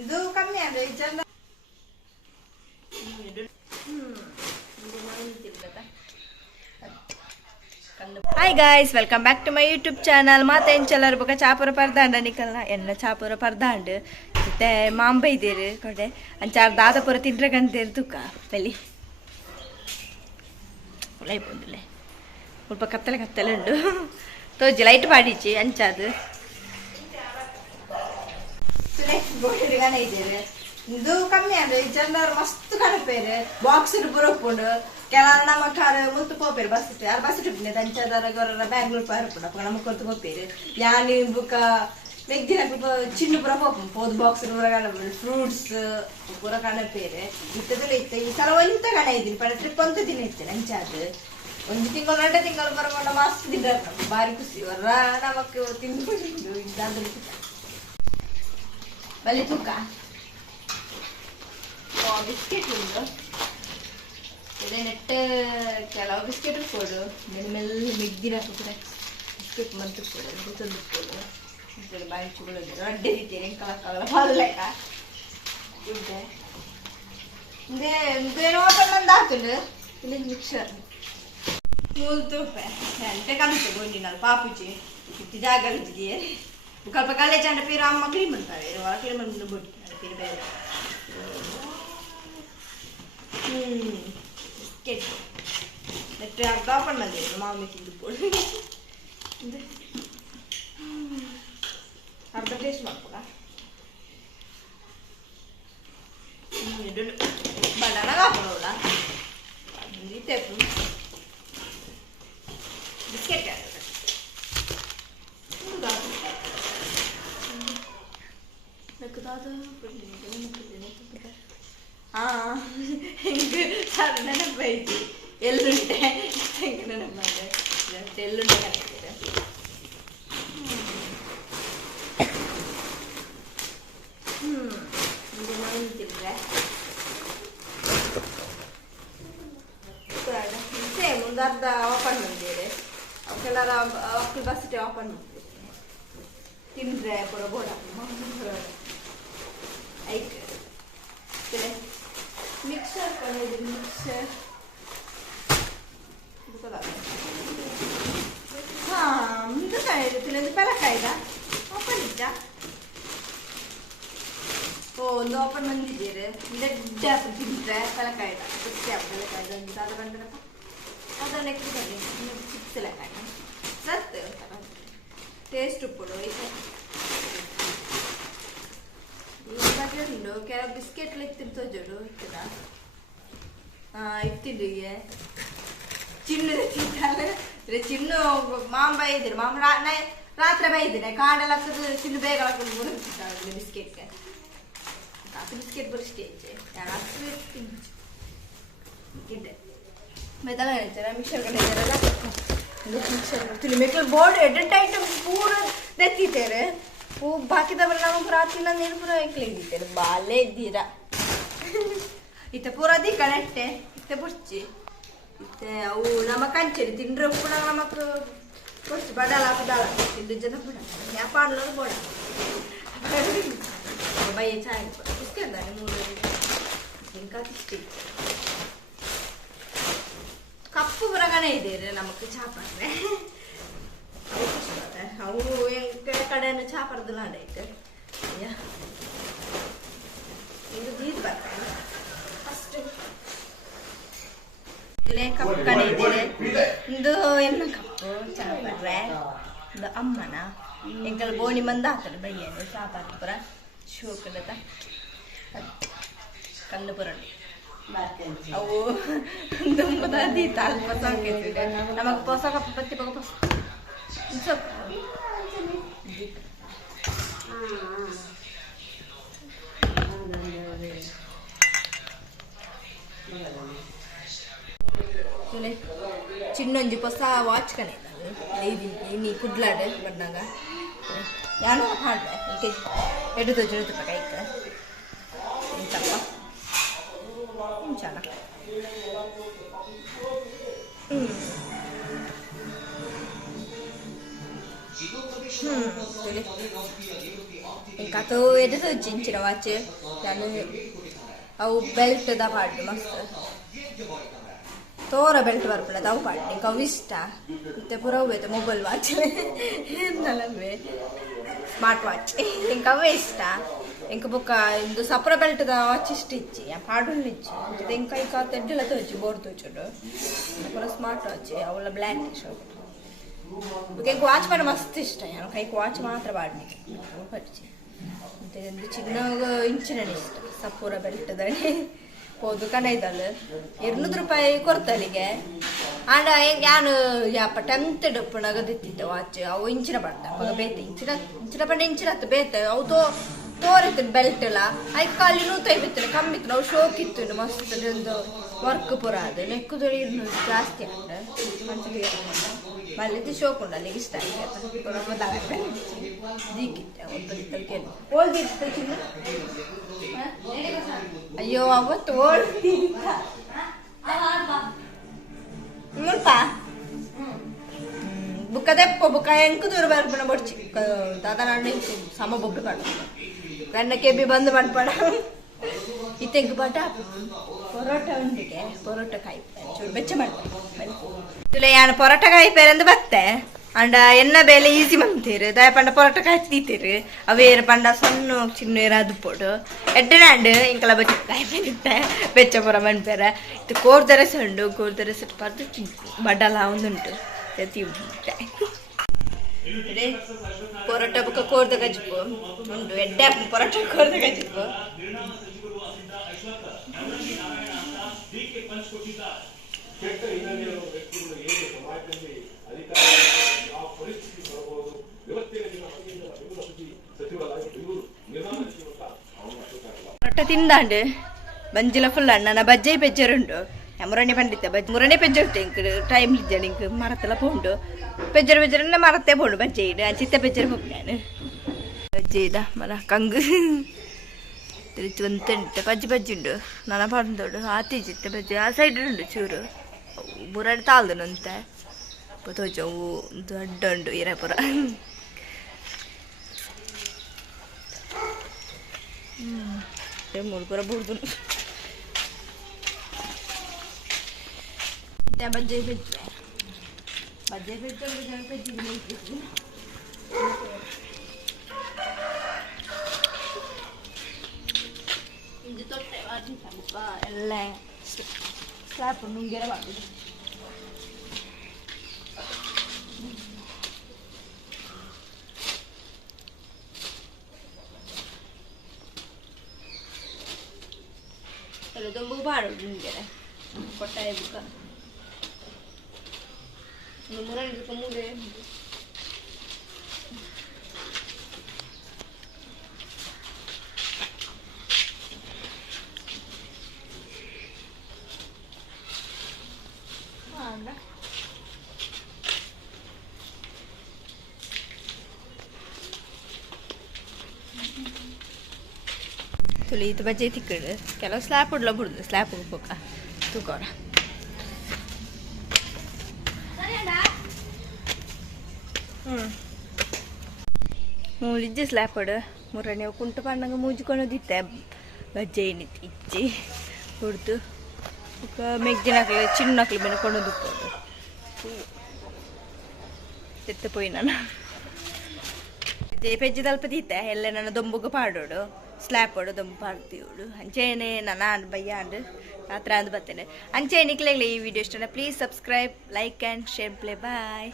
ಇದು ಕಮ್ಮಿ ಅಲ್ಲ ಇದೆಲ್ಲ. Hi guys, welcome back to my YouTube channel. ಮಾತ ಎಂಚಲ್ಲರು ಬೊಕ ಚಾಪುರ ಪರ್ದಾಂಡ ನಿಕಲ್ನ ಎನ್ನ ಚಾಪುರ ಪರ್ದಾಂಡ್ ಮತ್ತೆ ಮಾಂಬ ಇದ್ದೀರಿ ಕೊಡೆ ಅಂಚಾರ ದಾದಪುರ ತಿಂಡ್ರಗಂತೇರು ತುಕ ಬಲಿ ಲೈಪೊಂದುಲೆ ಸ್ವಲ್ಪ ಕತ್ತಲೆ ಕತ್ತಲೆ ಉಂಡು ತೋಜಿ ಲೈಟ್ ಪಾಡಿಚಿ ಅಂಚಾದು ಗಣ ಇದ್ದೀರಿ. ಇದು ಕಮ್ಮಿ ಅಂದ್ರೆ ಜನರು ಮಸ್ತ್ ಕಣಪೇರು ಬಾಕ್ಸ್ ಬರೋಪುಂಡು ಕೆಲವು ನಮ್ಮ ಕಾರು ಮುತ್ತು ಪೋಪೇರು ಬಸ್ ಯಾರು ಬಸ್ ಇಟ್ಟಿನ ದಂಚದಾರ ಗೊರ ಬ್ಯಾಂಗ್ಳೂರ್ ಪಾರಪುಂಡು ಅಪ್ಪ ನಮ್ಮ ಕೊರ್ತು ಪೋಪೇರು ಯಾನಿ ಬುಕ್ಕ ಮೆಗ್ದಿನ ಚಿನ್ನು ಪುರ ಪೋಪು ಪೋದು ಬಾಕ್ಸ್ ಫ್ರೂಟ್ಸ್ ಪುರ ಕಣಪೇರು ಇತ್ತದಲ್ಲ ಇತ್ತು ಈ ಸಲ ಇಂತ ಕಣ ಇದ್ದೀನಿ ಪಡ ಟ್ರಿಪ್ ಅಂತ ದಿನ ಇತ್ತು ಅಂಚಾದು ಒಂದು ತಿಂಗಳು 2 ತಿಂಗಳು ಬರ್ಕೊಂಡು ಮಸ್ತ್ ದಿನ ಬಾರಿ ಖುಷಿ ವರ್ರ ನಮಕ್ ತಿಂದು ಇದ್ದಾದ್ರೆ ಬಲಿ ತೂಕ ಬಿಸ್ಕೆಟ್ ಉಂಟು ಇದೆ ನೆಟ್ಟ ಕೆಲವು ಬಿಸ್ಕೆಟ್ ಕೊಡು ಮೆಲ್ಲ ಮಿಗ್ದಿನ ಬಿಸ್ಕೆಟ್ ಮಂತು ಕೊಡು ಗುತ್ತೊಂದು ಕೊಡು ಬಾಯಿ ಚುಗಳು ರಡ್ಡೆ ರೀತಿಯ ಕಲಕಾಗಲ್ಲ ಹೊಲ್ಲಕ ಇದೆ ಇದೇನು ಓಪನ್ ಮಂದು ಹಾಕುದು ಇಲ್ಲಿ ಮಿಕ್ಸರ್ ಮೂಲ್ತು ಎಂಟೆ ಕಲಿತು ಗೊಂಡಿನಲ್ಲ ಪಾಪುಜಿ ಇತ್ತು ಜಾಗ ಇಟ್ಟಿದೆಯೇ ಸ್ವಲ್ಪ ಕಾಲೇಜ್ ಅಂಡ ಪೇರು ಅಮ್ಮ ಕ್ಲೀನ್ ಮಾಡ್ತಾರೆ ಕ್ಲೀನ್ ಮಾಡಿ ಬೊಡ್ಡಿ ಪೇರು ಬೇರೆ ಬಿಸ್ಕೆಟ್ ನೆಟ್ಟು ಅರ್ಧ ಓಪನ್ ಬಂದಿದೆ ಮಾಮಿ ತಿಂದು ಕೊಡು ಅರ್ಧ ಟೇಸ್ಟ್ ಮಾಡ್ಕೊಡ ಬನಾನ ಹಾಕೋಲ್ಲ ತೆಪ್ಪು ಬಿಸ್ಕೆಟ್ ನೆನಪಾಯ್ತು ಎಳ್ಳುಂಡೆ ನೆನಪಾದೆ ಎಳ್ಳುಂಡೆ ಕಲಿತಿದೆ ತಿಂದ್ರೆ ಸೇಮ್ ಒಂದು ಅರ್ಧ ಓಪನ್ ಮಾಡಿದ್ದೇವೆ ಅವಕ್ಕೆಲ್ಲರ ಅವಕ್ಕೆ ಬಸ್ಸಿಟ್ಟು ಓಪನ್ ಮಾಡ್ತೀವಿ ತಿಂದ್ರೆ ಪುರ ಬೋಡ ಐಕ್ ಮಿಕ್ಸರ್ ಕೊಂಡಿದ್ದೀನಿ ಮಿಕ್ಸರ್ ಹಾಂ ಮುಂದೆ ಕಾಯಿದೆ ಪೆಲಕಾಯ್ದ ಓಪನ್ ಇದ್ದ ಓ ಒಂದು ಓಪನ್ ಬಂದಿದ್ದೀರಿ ದೊಡ್ಡ ತಿಂದ್ರೆ ಪೆಲಕಾಯ್ದ ಖುಷಿ ಪೆಲಕಾಯ್ದ ಒಂದು ಅದು ಬಂದ್ರಪ್ಪ ಅದನ್ನ ಎಕ್ಕಿದಲ್ಲಿ ಚಿಪ್ಸ್ ಎಲ್ಲ ಕಾಯಿ ಸತ್ತು ಟೇಸ್ಟ್ ಉಪ್ಪುಡು ಉಂಡು ಕೆಲವು ಬಿಸ್ಕೆಟ್ ಇತ್ತಿನ ತೋಜೋಡು ಇತ್ತದ ಇತ್ತಿದ್ರಿಗೆ ಚಿನ್ನು ತಿಂತಾರೆ ಚಿನ್ನು ಮಾಮ ಬೈದಿರು ಮಾಮ ರಾತ್ರಿ ಬೈದಿನಿ ಕಾಡೆಲ್ಲ ಹಾಕಿದ್ರೆ ಚಿನ್ನು ಬೇಗ ಹಾಕೊಂಡು ಬರುತ್ತಿದ್ದಾಳೆ ಬಿಸ್ಕೆಟ್ಗೆ ಅದು ಬಿಸ್ಕೆಟ್ ಬರಿಷ್ಟೇ ಯಾರು ತಿಂದೆ ಮೆದಲ ಹೇಳ್ತಾರೆ ಮಿಕ್ಸರ್ ಕಡೆ ಇದ್ದಾರಲ್ಲ ಮಿಕ್ಸರ್ ತಿಳಿ ಮೆಕ್ಳು ಬೋರ್ಡ್ ಎಡೆಂಟ್ ಐಟಮ್ಸ್ ಪೂರ ನೆತ್ತಿದ್ದಾರೆ ಪೂ ಬಾಕಿದವಲ್ಲ ನಾವು ಪೂರ ತಿನ್ನ ನೀರು ಪೂರ ಇಕ್ಲಿದ್ದಿದ್ದೇವೆ ಬಾಲೆ ಇದ್ದೀರಾ ಇತ್ತೆ ಪೂರ ದಿಕ್ಕ ನೆಟ್ಟೆ ಇತ್ತೆ ಬುರ್ಚಿ ಇತ್ತೆ ಅವು ನಮ್ಮ ಕಂಚೇರಿ ತಿಂಡ್ರೆ ಪೂರ ನಮಕ್ ಬುರ್ಚಿ ಬಡಲ ಬಡಲ ತಿಂದು ಜನ ಪೂರ ವ್ಯಾಪಾರ ಬೋಡ ಬಯ್ಯ ಚಾಯ್ ಇಷ್ಟೇ ಅಂದಾನೆ 3 ಇಂಕ ಇಷ್ಟೇ ಕಪ್ಪು ಬರಗಾನೆ ಇದೆ ನಮಗೆ ಚಾಪರ್ರೆ ಅವು ಕಡೆಯನ್ನು ಚಾಪರ್ದಲ್ಲ ಐತೆ ಇದು ದೀದ್ ಬರ್ತಾರೆ ಫಸ್ಟ್ ಇಲ್ಲೇ ಕಪ್ಪು ಕಡೆ ಇದ್ದೀರಿ ಇದು ಎನ್ನ ಕಪ್ಪು ಚಾಪರ್ರೆ ಇದು ಅಮ್ಮನ ಎಂಕಲ್ ಬೋಣಿ ಮಂದ ಹಾಕಲು ಬಯ್ಯನೆ ಚಾಪರ್ ಪುರ ಶೋಕಲದ ಕಲ್ಲು ಪುರಡಿ ಅವು ದುಂಬದ ದೀತ ಅಲ್ಪ ಸಾಕೈತಿದೆ ನಮಗೆ ಹೊಸ ಕಪ್ಪು ಪತ್ತಿ ಪಕ್ಕ ಸ್ವಲ್ಪ ಚಿನ್ನೊಂಜಿ ಹೊಸ ವಾಚ್ ಕನೆ ನೀ ಕುಡ್ಲಾಡೆ ಬಂದಾಗ ನಾನು ಹಾಡ್ದೆ ಎಡುದು ಜುಡುದು ಕೈಕ ಇಂತಪ್ಪ ಇಂಚಾಲ ಕಥೋ ಎದ್ದು ಜಿಂಚಿನ ವಾಚ್ ನಾನು ಅವು ಬೆಲ್ಟ್ ದ ಪಾಡ್ಡು ಮಸ್ತ್ ತೋರ ಬೆಲ್ಟ್ ಬರ್ಬಿಡ ಅವು ಪಾಡ್ಡು ನಿಂಗೆ ಅವು ಇಷ್ಟ ಮತ್ತೆ ಪುರ ಹೋಯ್ತು ಮೊಬೈಲ್ ವಾಚ್ ಎಂತಲ್ಲವೇ ಸ್ಮಾರ್ಟ್ ವಾಚ್ ನಿಂಗೆ ಅವೇ ಇಷ್ಟ ಎಂಕ ಬೊಕ್ಕ ಇಂದು ಸಪ್ರ ಬೆಲ್ಟ್ದ ವಾಚ್ ಇಷ್ಟ ಇಚ್ಚಿ ಪಾಡು ಇಚ್ಚಿ ಎಂಕ ಕೈ ಕಾಲು ತೆಡ್ಡೆಲ್ಲ ತೋಚಿ ಬೋರ್ ತೋಚುಡು ಪುರ ಸ್ಮಾರ್ಟ್ ವಾಚ್ ಅವಳ ಬ್ಲ್ಯಾಕ್ ಶೋಪ್ ಎಂಕ ವಾಚ್ ಪಂಡ ಮಸ್ತ್ ಇಷ್ಟ ನಾನು ಕೈಗೆ ವಾಚ್ ಮಾತ್ರ ಪಾಡ್ನಿ ಪಡಿಚಿ ಮತ್ತೆ ಒಂದು ಚಿನ್ನ ಇಂಚಿನ ಇಷ್ಟ ಸಪೂರ ಬೆಲ್ಟ್ದಲ್ಲಿ ಹೋದು ಕಣೈದಳು 200 ರೂಪಾಯಿ ಕೊಡ್ತಳಿಗೆ ಆಂಡ ಯಾನು ಯಾಪ 10th ಡಪ್ಪಣಗದಿತ್ತಿದ್ದೆ ವಾಚ್ ಅವು ಇಂಚಿನ ಪಡ್ಡ ಮಗ ಬೇತೆ ಇಂಚಿನ ಪಂಡ ಇಂಚಿನ ಹತ್ತು ಬೇತೆ ಅವು ತೋರಿತ್ತು ಬೆಲ್ಟ್ ಎಲ್ಲ ಐದು ಕಾಲಿ ನೂತೈ ಬಿತ್ತನೆ ಕಮ್ಮಿ ಇತ್ತು ನಾವು ಶೋಕ್ ಇತ್ತು ಮಸ್ತ್ ಒಂದು ವರ್ಕ್ ಪುರ ಅದು ನೆಕ್ಕುದೊಳಿ ಜಾಸ್ತಿ ಆಂಡ ಮಂಚಿಗೆ ಮಲ್ಲಿದ್ದು ಶೋಕ್ ಉಂಡು ಅಲ್ಲಿಗೆ ಇಷ್ಟ ಆಗಿದೆ ಅಯ್ಯೋ ಅವತ್ತು ಮುಲ್ಪ ಬುಕ್ಕ ತೆಪ್ಪ ಬುಕ್ಕ ಎಂಕು ದೂರ ಬರ್ಪಣ ಬಡ್ಚಿ ದಾದ ನಾನು ಸಮ ಬೊಬ್ಬು ಪಡ ಕಣ್ಣ ಕೆಬ್ಬಿ ಬಂದು ಮಾಡ್ಪಡ ಇತ್ತೆಂಕು ಬಟ ಪೊರೋಟ ಉಂಡಿಗೆ ಪೊರೋಟ ಕಾಯಿ ಬೆಚ್ಚ ಮಾಡ್ತಾರೆ ಯಾನು ಪೊರೋಟ ಕಾಯಿ ಪೇರೆಂದು ಬತ್ತೆ ಅಂಡ ಎನ್ನ ಬೇಲೆ ಈಸಿ ಮಂತೀರು ದಯ ಪಂಡ ಪೊರೋಟ ಕಾಯಿ ತೀತೀರು ಅವೇರು ಪಂಡ ಸಣ್ಣ ಚಿನ್ನ ಅದು ಪೋಡು ಎಡ್ಡನಾಂಡು ಇಂಕಲ ಬಚ್ಚ ಕಾಯಿ ಪೇರಿತ್ತೆ ಬೆಚ್ಚ ಪೊರ ಮಣ್ಪೇರ ಇದು ಕೋರ್ದರೆ ಸಂಡು ಕೋರ್ದರೆ ಸಟ್ಟು ಪರ್ದು ಬಡ್ಡಲ ಒಂದುಂಟು ಪೊರೋಟ ಬುಕ್ಕ ಕೋರ್ದ ಗಜ್ಜು ಉಂಟು ಎಡ್ಡೆ ಪೊರೋಟ ಕೋರ್ದ ಗಜ್ಜು ಪೊರೋಟ ತಿಂದಾಂಡು ಬಂಜಿಲ ಫುಲ್ ಅಣ್ಣನ ಬಜ್ಜೆ ಪೆಜ್ಜರುಂಡು ಮುರಣೆ ಪಂಡಿತ ಬಜ್ಜಿ ಮುರಣೆ ಪೆಜ್ಜ ಉಂಟು ಇಂಕ್ ಟೈಮ್ ಇದ್ದೆ ಇಂಕ್ ಮರತ್ತೆಲ್ಲ ಪೋಂಡು ಪೆಜ್ಜರ ಮರತ್ತೆ ಪೋಂಡು ಬಜ್ಜೆ ಇಡು ಚಿತ್ತ ಪೆಜ್ಜರ ಹೋಗಿ ನಾನು ಬಜ್ಜೆ ಇದ ಮರ ಕಂಗು ತಿರುಚು ಒಂತೆಂಟು ಬಜ್ಜಿ ಉಂಡು ನನ್ನ ಪಂದೋಡು ಆತಿ ಚಿತ್ತ ಬಜ್ಜಿ ಆ ಸೈಡ್ ಉಂಡು ಚೂರು ಮುರಣೆ ತಾಳ್ದನಂತೆ ತೋಚವು ದೊಡ್ಡ ಉಂಡು ಇರಪುರ ಮುಳ್ಪುರ ಬುಡ್ದು ಬಜ್ಜೆ ತೊಟ್ಟೆ ಎಲ್ಲ ಸ್ಲಾಪ್ ನುಂಗೆರ ಮಾಡುದು ದೊಂಬು ಬಾಡು ನುಂಗೆರ ಕೊಟ್ಟಾಯ ಬುಕ್ಕ ಮುರಣೆ ಮೂಲೆ ತುಳಿ ಇದು ಬಜ್ಜೆ ತಿಕ್ಕಡು ಕೆಲವು ಸ್ಲ್ಯಾಪ್ ಉಡ್ಲ ಬಿಡುದು ಸ್ಲ್ಯಾಪ್ ಹೋಗ್ಬೇಕ ತೂಕೋರ ಮೂಲಿಜ್ಜೆ ಸ್ಲ್ಯಾಪಡ್ ಮುರಣೆ ಕುಂಟು ಪಣ್ಣಂಗ ಮೂಜಿಕೊಂಡೋದಿತ್ತೆ ಬಜ್ಜೆ ಏನಿತ್ತು ಇಚ್ಚಿ ಹೊಡ್ದು ಮೆಗ್ಜಿನಾಕ್ಲಿ ಚಿನ್ನಕ್ಲಿ ಬೆನ್ಕೊಂಡು ದುಕ್ಕೋದು ಎತ್ತಪೋಯಿ ನಾನು ಪೆಜ್ಜಿ ತಲ್ಪದಿತ್ತೆ ಎಲ್ಲ ನನ್ನ ದೊಂಬುಗ ಪಾಡೋಡು ಸ್ಲ್ಯಾಪೋಡು ದೊಂಬು ಪಾಡ್ತೀವೋಡು ಅಂಚೆನೆ ನಾನು ಬಯ್ಯ ಅಂಡು ರಾತ್ರಿ ಅಂದು ಬರ್ತೇನೆ ಅಂಚೆ ನಿಕ್ಲೆಗ್ಲಿ ಈ ವಿಡಿಯೋ ಇಷ್ಟ please subscribe like and share play bye.